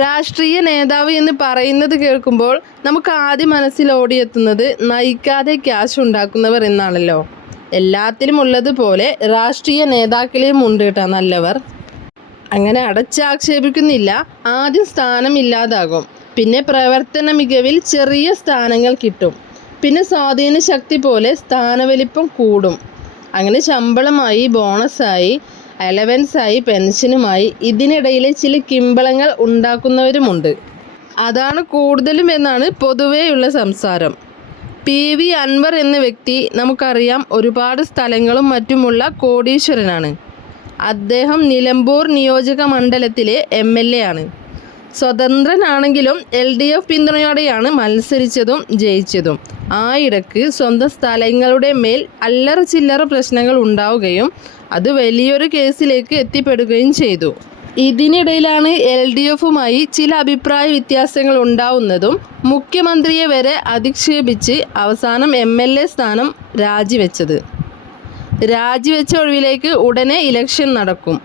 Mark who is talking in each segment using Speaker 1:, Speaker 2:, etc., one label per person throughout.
Speaker 1: രാഷ്ട്രീയ നേതാവ് എന്ന് പറയുന്നത് കേൾക്കുമ്പോൾ നമുക്ക് ആദ്യം മനസ്സിൽ ഓടിയെത്തുന്നത് നയിക്കാതെ ക്യാഷ് ഉണ്ടാക്കുന്നവർ എന്നാണല്ലോ. എല്ലാത്തിലും ഉള്ളതുപോലെ രാഷ്ട്രീയ നേതാക്കളെയും ഉണ്ട് കേട്ടോ നല്ലവർ. അങ്ങനെ അടച്ചാക്ഷേപിക്കുന്നില്ല ആദ്യം സ്ഥാനം ഇല്ലാതാകും. പിന്നെ പ്രവർത്തന മികവിൽ ചെറിയ സ്ഥാനങ്ങൾ കിട്ടും. പിന്നെ സ്വാധീന ശക്തി പോലെ സ്ഥാനവലിപ്പം കൂടും. അങ്ങനെ ശമ്പളമായി ബോണസായി അലവൻസായി പെൻഷനുമായി ഇതിനിടയിലെ ചില കിമ്പളങ്ങൾ ഉണ്ടാക്കുന്നവരുമുണ്ട്. അതാണ് കൂടുതലും എന്നാണ് പൊതുവെയുള്ള സംസാരം. പി. വി. അൻവർ എന്ന വ്യക്തി നമുക്കറിയാം ഒരുപാട് സ്ഥലങ്ങളും മറ്റുമുള്ള കോടീശ്വരനാണ്. അദ്ദേഹം നിലമ്പൂർ നിയോജക മണ്ഡലത്തിലെ എം. എൽ. എ. ആണ്. സ്വതന്ത്രനാണെങ്കിലും എൽ. ഡി. എഫ്. പിന്തുണയോടെയാണ് മത്സരിച്ചതും ജയിച്ചതും. ആ സ്വന്തം സ്ഥലങ്ങളുടെ മേൽ അല്ലറ ചില്ലറ പ്രശ്നങ്ങൾ ഉണ്ടാവുകയും അത് വലിയൊരു കേസിലേക്ക് എത്തിപ്പെടുകയും ചെയ്തു. ഇതിനിടയിലാണ് എൽ ഡി എഫുമായി ചില അഭിപ്രായ വ്യത്യാസങ്ങൾ ഉണ്ടാവുന്നതും മുഖ്യമന്ത്രിയെ വരെ അധിക്ഷേപിച്ച് അവസാനം എം എൽ എ സ്ഥാനം രാജിവെച്ചത്. രാജിവെച്ച ഒഴിവിലേക്ക് ഉടനെ ഇലക്ഷൻ നടക്കും.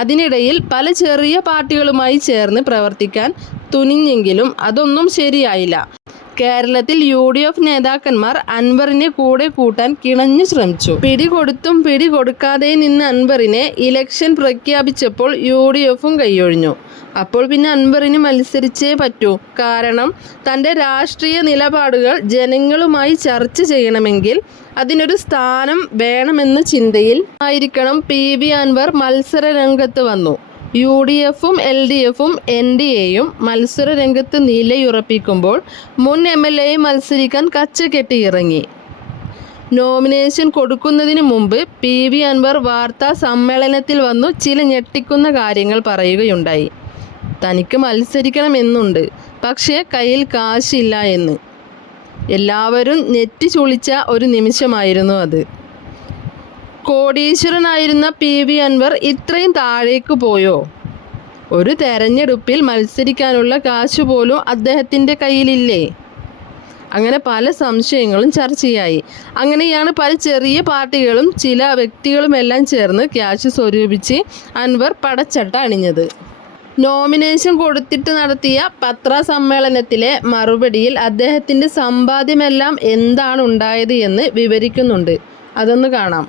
Speaker 1: അതിനിടയിൽ പല ചെറിയ പാർട്ടികളുമായി ചേർന്ന് പ്രവർത്തിക്കാൻ തുനിഞ്ഞെങ്കിലും അതൊന്നും ശരിയായില്ല. കേരളത്തിൽ യു ഡി എഫ് നേതാക്കന്മാർ അൻവറിനെ കൂടെ കൂട്ടാൻ കിണഞ്ഞു ശ്രമിച്ചു. പിടികൊടുത്തും പിടികൊടുക്കാതെ നിന്ന് അൻവറിനെ ഇലക്ഷൻ പ്രഖ്യാപിച്ചപ്പോൾ യു ഡി എഫും കൈയൊഴിഞ്ഞു. അപ്പോൾ പിന്നെ അൻവറിന് മത്സരിച്ചേ പറ്റൂ. കാരണം തന്റെ രാഷ്ട്രീയ നിലപാടുകൾ ജനങ്ങളുമായി ചർച്ച ചെയ്യണമെങ്കിൽ അതിനൊരു സ്ഥാനം വേണമെന്ന ചിന്തയിൽ ആയിരിക്കണം പി വി അൻവർ മത്സര രംഗത്ത് വന്നു. യു ഡി എഫും എൽ ഡി എഫും എൻ ഡി എയും മത്സര രംഗത്ത് നിലയുറപ്പിക്കുമ്പോൾ മുൻ എം എൽ എയും മത്സരിക്കാൻ കച്ചകെട്ടി ഇറങ്ങി. നോമിനേഷൻ കൊടുക്കുന്നതിന് മുമ്പ് പി വി അൻവർ വാർത്താ സമ്മേളനത്തിൽ വന്നു ചില ഞെട്ടിക്കുന്ന കാര്യങ്ങൾ പറയുകയുണ്ടായി. തനിക്ക് മത്സരിക്കണമെന്നുണ്ട് പക്ഷേ കയ്യിൽ കാശില്ല എന്ന്. എല്ലാവരും നെറ്റി ചുളിച്ച ഒരു നിമിഷമായിരുന്നു അത്. കോടീശ്വരനായിരുന്ന പി വി അൻവർ ഇത്രയും താഴേക്ക് പോയോ? ഒരു തെരഞ്ഞെടുപ്പിൽ മത്സരിക്കാനുള്ള കാശ് പോലും അദ്ദേഹത്തിന്റെ കയ്യിലില്ലേ? അങ്ങനെ പല സംശയങ്ങളും ചർച്ചയായി. അങ്ങനെയാണ് പല ചെറിയ പാർട്ടികളും ചില വ്യക്തികളുമെല്ലാം ചേർന്ന് ക്യാഷ് സ്വരൂപിച്ച് അൻവർ പടച്ചട്ട അണിഞ്ഞത്. നോമിനേഷൻ കൊടുത്തിട്ട് നടത്തിയ പത്രസമ്മേളനത്തിലെ മറുപടിയിൽ അദ്ദേഹത്തിന്റെ സമ്പാദ്യമെല്ലാം എന്താണ് ഉണ്ടായത് എന്ന് വിവരിക്കുന്നുണ്ട്. അതൊന്ന് കാണാം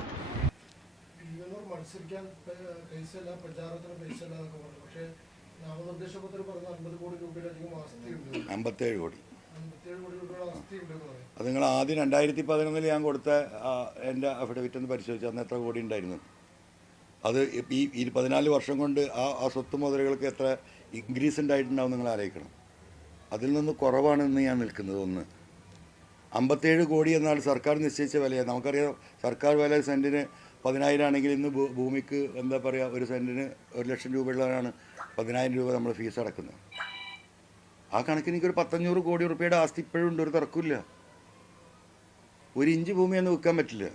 Speaker 2: ഇവനൂർ മത്സരിക്കാൻ പ- പൈസ ഇല്ല പ്രചാരണത്തിന് പൈസ ഇല്ല എന്നൊക്കെ പറഞ്ഞു പക്ഷേ നാമനിർദ്ദേശ പത്രം പറഞ്ഞ അൻപത് കോടി രൂപയിലധികം ആസ്തിയുണ്ട്
Speaker 3: അമ്പത്തേഴ് കോടി. അത് നിങ്ങൾ ആദ്യം രണ്ടായിരത്തി പതിനൊന്നിൽ ഞാൻ കൊടുത്ത എന്റെ അഫിഡവിറ്റ് ഒന്ന് പരിശോധിച്ചു അന്ന് എത്ര കോടി ഉണ്ടായിരുന്നു? അത് ഈ ഈ പതിനാല് വർഷം കൊണ്ട് ആ ആ സ്വത്ത് മുതലുകൾക്ക് എത്ര ഇൻക്രീസ് ഉണ്ടായിട്ടുണ്ടാവും നിങ്ങൾ ആലോചിക്കണം. അതിൽ നിന്ന് കുറവാണ് കുറവാണെന്ന് ഞാൻ നിൽക്കുന്നത് ഒന്ന്. അമ്പത്തേഴ് കോടി എന്നാൽ സർക്കാർ നിശ്ചയിച്ച വിലയാണ് നമുക്കറിയാം സർക്കാർ വില സെന്റിന് പതിനായിരം ആണെങ്കിൽ ഇന്ന് ഭൂമിക്ക് എന്താ പറയുക ഒരു സെന്റിന് ഒരു ലക്ഷം രൂപയുള്ളവരാണ് പതിനായിരം രൂപ നമ്മൾ ഫീസ് അടക്കുന്നത്. ആ കണക്കിന് എനിക്കൊരു പത്തഞ്ഞൂറ് കോടി റുപ്യയുടെ ആസ്തി ഇപ്പോഴും ഉണ്ട് ഒരു തർക്കമില്ല ഒരു ഇഞ്ച് ഭൂമിയൊന്നും വിൽക്കാൻ പറ്റില്ല.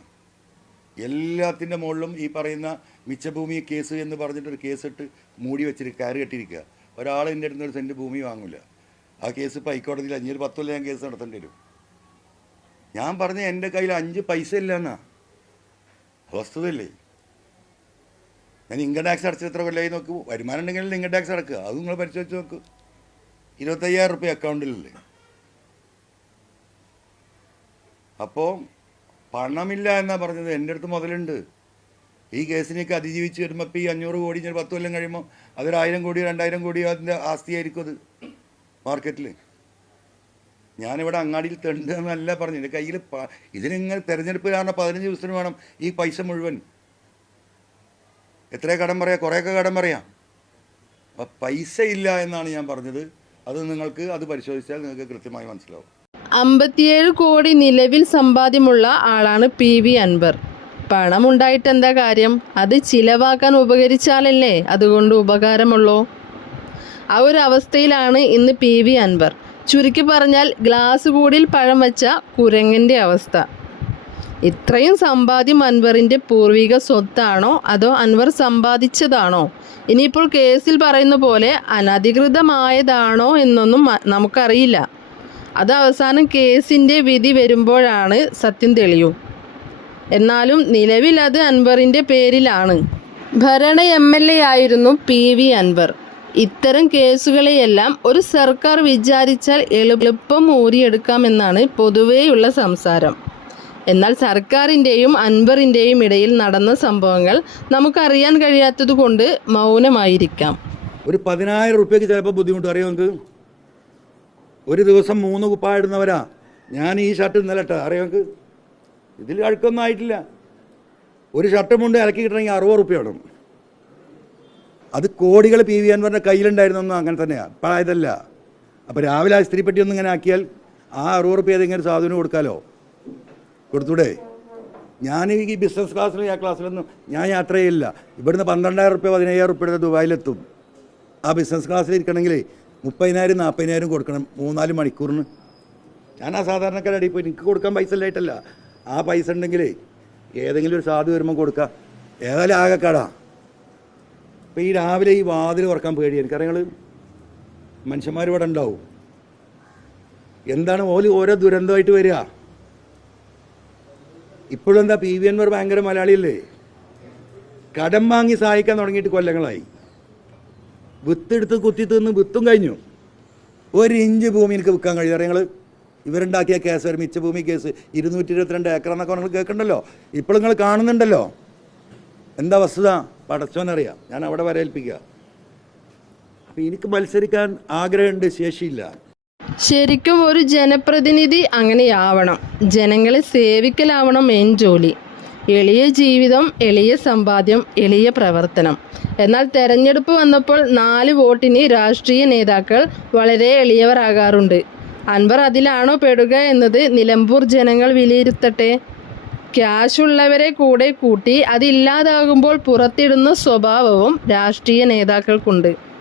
Speaker 3: എല്ലാത്തിന്റെ മുകളിലും ഈ പറയുന്ന മിച്ചഭൂമി കേസ് എന്ന് പറഞ്ഞിട്ടൊരു കേസിട്ട് മൂടി വെച്ചിട്ട് കയറി കെട്ടിയിരിക്കുക. ഒരാൾ എന്റെ അടുത്ത് ഒരു സെന്റ് ഭൂമി വാങ്ങില്ല ആ കേസ് ഇപ്പോൾ ഹൈക്കോടതിയിൽ അഞ്ഞൊരു പത്തൊല്ല ഞാൻ കേസ് നടത്തേണ്ടി വരും. ഞാൻ പറഞ്ഞ എന്റെ കയ്യിൽ അഞ്ച് പൈസ ഇല്ല എന്നാ. ഞാൻ ഇൻകം ടാക്സ് അടച്ചത് എത്ര കൊല്ലമായി നോക്കൂ? വരുമാനം ഉണ്ടെങ്കിൽ ഇൻകം ടാക്സ് അടക്കുക? അത് നിങ്ങൾ പരിശോധിച്ച് നോക്കൂ. ഇരുപത്തയ്യായിരം റുപ്യ അക്കൗണ്ടിലല്ലേ അപ്പോൾ പണമില്ല എന്നാ പറഞ്ഞത്? എന്റെ അടുത്ത് മുതലുണ്ട്. ഈ കേസിനൊക്കെ അതിജീവിച്ച് വരുമ്പോൾ ഇപ്പോൾ ഈ അഞ്ഞൂറ് കോടി ഞാൻ പത്ത് കൊല്ലം കഴിയുമ്പോൾ അതൊരായിരം കോടിയോ കോടി രണ്ടായിരം കോടിയോ അതിന്റെ ആസ്തിയായിരിക്കും അത് മാർക്കറ്റിൽ ഞാനിവിടെ അങ്ങാടിയിൽ തെണ്ട് എന്നല്ല പറഞ്ഞു എന്റെ കയ്യിൽ ഇതിനിങ്ങനെ തെരഞ്ഞെടുപ്പ് കാരണം പതിനഞ്ച് ദിവസത്തിന് വേണം ഈ പൈസ മുഴുവൻ. എത്ര കടം പറയാം? കുറേയൊക്കെ കടം പറയാം. അപ്പം പൈസ ഇല്ല എന്നാണ് ഞാൻ പറഞ്ഞത്. അത് നിങ്ങൾക്ക് അത് പരിശോധിച്ചാൽ നിങ്ങൾക്ക് കൃത്യമായി മനസ്സിലാവും.
Speaker 1: അമ്പത്തിയേഴ് കോടി നിലവിൽ സമ്പാദ്യമുള്ള ആളാണ് പി വി അൻവർ. പണമുണ്ടായിട്ട് എന്താ കാര്യം? അത് ചിലവാക്കാൻ ഉപകരിച്ചാലല്ലേ അതുകൊണ്ട് ഉപകാരമുള്ളൂ? ആ ഒരു അവസ്ഥയിലാണ് ഇന്ന് പി വി അൻവർ. ചുരുക്കി പറഞ്ഞാൽ ഗ്ലാസ് കൂടിയിൽ പഴം വച്ച കുരങ്ങന്റെ അവസ്ഥ. ഇത്രയും സമ്പാദ്യം അൻവറിന്റെ പൂർവിക സ്വത്താണോ? അതോ അൻവർ സമ്പാദിച്ചതാണോ? ഇനിയിപ്പോൾ കേസിൽ പറയുന്ന പോലെ അനധികൃതമായതാണോ എന്നൊന്നും നമുക്കറിയില്ല. അത് അവസാനം കേസിന്റെ വിധി വരുമ്പോഴാണ് സത്യം തെളിയൂ. എന്നാലും നിലവിൽ അത് അൻവറിന്റെ പേരിലാണ്. ഭരണ എം എൽ എ ആയിരുന്നു പി വി അൻവർ. ഇത്തരം കേസുകളെയെല്ലാം ഒരു സർക്കാർ വിചാരിച്ചാൽ എളുപ്പം ഊരിയെടുക്കാമെന്നാണ് പൊതുവേയുള്ള സംസാരം. എന്നാൽ സർക്കാരിന്റെയും അൻവറിന്റെയും ഇടയിൽ നടന്ന സംഭവങ്ങൾ നമുക്കറിയാൻ കഴിയാത്തത് കൊണ്ട് മൗനമായിരിക്കാം.
Speaker 3: ഒരു പതിനായിരം റുപ്യക്ക് ചിലപ്പോൾ ബുദ്ധിമുട്ട്. അറിയാം നിങ്ങൾക്ക് ഒരു ദിവസം മൂന്ന് കുപ്പായിടുന്നവരാ. ഞാൻ ഈ ഷർട്ട് ഇന്നലെ അറിയോ നിങ്ങൾക്ക് ഇതിൽ അഴുക്കൊന്നും ആയിട്ടില്ല. ഒരു ഷർട്ട് മുണ്ട് ഇറക്കി കിട്ടണമെങ്കിൽ അറുപത് റുപ്യ ഇടും അത് കോടികൾ പി വി അൻവറിന്റെ കയ്യിലുണ്ടായിരുന്നൊന്നും അങ്ങനെ തന്നെയാണ് ഇപ്പം ആയതല്ല അപ്പോൾ രാവിലെ ആ സ്ത്രീപ്പെട്ടി ഒന്നും ഇങ്ങനെ ആക്കിയാൽ ആ അറുപത് റുപ്യ ഏതെങ്കിലും സാധനം കൊടുക്കാലോ? കൊടുത്തൂടെ? ഞാൻ ഈ ബിസിനസ് ക്ലാസ്സിലും ആ ക്ലാസ്സിലൊന്നും ഞാൻ യാത്ര ചെയ്യില്ല. ഇവിടുന്ന് പന്ത്രണ്ടായിരം റുപ്യ പതിനയ്യായിരം റുപ്യയുടെ ദുബായിലെത്തും. ആ ബിസിനസ് ക്ലാസ്സിൽ ഇരിക്കണമെങ്കിൽ മുപ്പതിനായിരം നാൽപ്പതിനായിരം കൊടുക്കണം മൂന്നാൽ മണിക്കൂറിന്. ഞാൻ ആ സാധാരണക്കാരുടെ അടിയിൽ പോയി എനിക്ക് കൊടുക്കാൻ പൈസ ഇല്ലായിട്ടല്ല. ആ പൈസ ഉണ്ടെങ്കിൽ ഏതെങ്കിലും ഒരു സാധു വരുമ്പോൾ കൊടുക്കുക ഏതായാലും ആകെക്കാടാ അപ്പോൾ ഈ രാവിലെ ഈ വാതിൽ തുറക്കാൻ പേടി എനിക്കറിയങ്ങൾ മനുഷ്യന്മാർ ഇവിടെ ഉണ്ടാവും. എന്താണ് ഓൽ ഓരോ ദുരന്തമായിട്ട് വരിക? ഇപ്പോഴെന്താ പി വി എൻവർ ഭയങ്കര മലയാളിയല്ലേ? കടം വാങ്ങി സഹായിക്കാൻ തുടങ്ങിയിട്ട് കൊല്ലങ്ങളായി. വിത്തെടുത്ത് കുത്തി തിന്ന് വിത്തും കഴിഞ്ഞു. ഒരു ഇഞ്ച് ഭൂമി എനിക്ക് വിൽക്കാൻ കഴിയും ഞങ്ങൾ ഇവരുണ്ടാക്കിയ കേസ് ഒരു മിച്ച ഭൂമി കേസ് ഇരുന്നൂറ്റി ഇരുപത്തിരണ്ട് ഏക്കർ എന്നൊക്കെ നിങ്ങൾ കേൾക്കണ്ടല്ലോ? ഇപ്പോൾ നിങ്ങൾ കാണുന്നുണ്ടല്ലോ? എന്താ വസ്തുത? പടച്ചോനറിയാം. ഞാൻ അവിടെ വരെ അപ്പം എനിക്ക് മത്സരിക്കാൻ ആഗ്രഹമുണ്ട് ശേഷിയില്ല.
Speaker 1: ശരിക്കും ഒരു ജനപ്രതിനിധി അങ്ങനെയാവണം. ജനങ്ങളെ സേവിക്കലാവണം മെയിൻ ജോലി. എളിയ ജീവിതം എളിയ സമ്പാദ്യം എളിയ പ്രവർത്തനം. എന്നാൽ തെരഞ്ഞെടുപ്പ് വന്നപ്പോൾ നാല് വോട്ടിന് രാഷ്ട്രീയ നേതാക്കൾ വളരെ എളിയവരാകാറുണ്ട്. അൻവർ അതിലാണോ പെടുക എന്നത് നിലമ്പൂർ ജനങ്ങൾ വിലയിരുത്തട്ടെ. ക്യാഷുള്ളവരെ കൂടെ കൂട്ടി അതില്ലാതാകുമ്പോൾ പുറത്തിടുന്ന സ്വഭാവവും രാഷ്ട്രീയ നേതാക്കൾക്കുണ്ട്.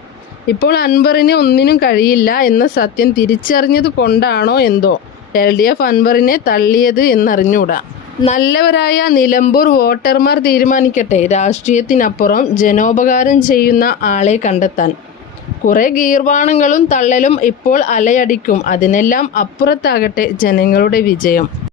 Speaker 1: ഇപ്പോൾ അൻവറിന് ഒന്നിനും കഴിയില്ല എന്ന സത്യം തിരിച്ചറിഞ്ഞത് കൊണ്ടാണോ എന്തോ? എൽ ഡി എഫ് അൻവറിനെ തള്ളിയത് എന്നറിഞ്ഞൂടാ. നല്ലവരായ നിലമ്പൂർ വോട്ടർമാർ തീരുമാനിക്കട്ടെ. രാഷ്ട്രീയത്തിനപ്പുറം ജനോപകാരം ചെയ്യുന്ന ആളെ കണ്ടെത്താൻ. കുറെ ഗീർവാണങ്ങളും തള്ളലും ഇപ്പോൾ അലയടിക്കും. അതിനെല്ലാം അപ്പുറത്താകട്ടെ ജനങ്ങളുടെ വിജയം.